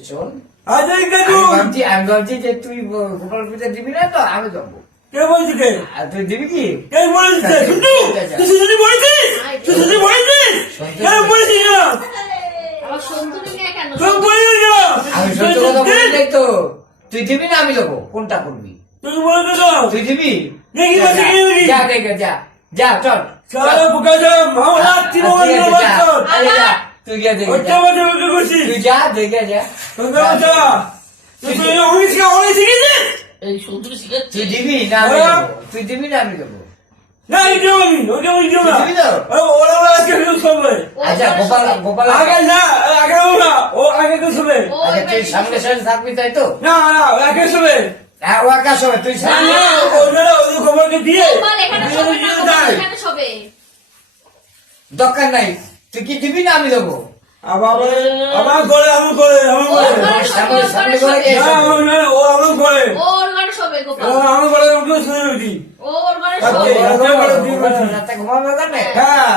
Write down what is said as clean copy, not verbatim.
শোন, আজই আমি দেখুন ভাবছি যে তুই গোপাল পূজা দিবি না তো আমি যাবো। কে বলছি কে আর তুই দিবি কি? কে বলছে শুনু তুই শুনু বলছিস তুই শুনু বলছিস কে বলছিস না আমার সন্তুলি নিয়ে কেন? তুই বলছিস না আমি সত্য কথা বলি নাই তো। তুই দিবি না আমি যাবো, কোনটা করবি? তুই বলছিস না তুই দিবি? দেখি যা, বলছি কি দিবি? যা দেখে যা, যা চল সারা বুকা যা মাওলা তিমোর ঠিক আছে, যা। বাচ্চা আরে যা, তুই গিয়ে দেখে ওটা যা। মধ্যে ওকে করছিস তুই যা দেখে যা। তুই বাচ্চা তুই অনেক শিখেছিস এই সন্তুলি শিখাচ্ছে। তুই দিবি না আমি ওরা- যাবো? তুই দিবি না আমি যাবো? না এটা আমি ওকে বলছি না তুই দিবি তো? ওরা আজকে ইউজ করবে ও আচ্ছা এবারে গোপাল সবে। গোপাল আগে না আগে না ও আগে তো শুবে ও আচ্ছা তুই এবারে সামনে সামনে থাকবি তাই তো? না না আগে শুবে হ্যাঁ ও একা সবে, তুই না সামনে না ওনারা ওই খবরকে দিয়ে গোপাল এখানে শোবে না, গোপাল এখানে শোবে। দরকার নাই। তুই কি দিবি না আমি দেবো? আমার করে আমার করে আমার ওর করে ঘরে শোবে, সামনে ওর সামনে ঘরে করে শোবে। কে শোবে? ও আমার করে ও ওর ঘরে শোবে গোপাল। আমার করে ওকে শুনে দিই ও ওর ঘরে আচ্ছা, শোবে। আচ্ছা, রাতে ঘুমাবে ওখানে? হ্যাঁ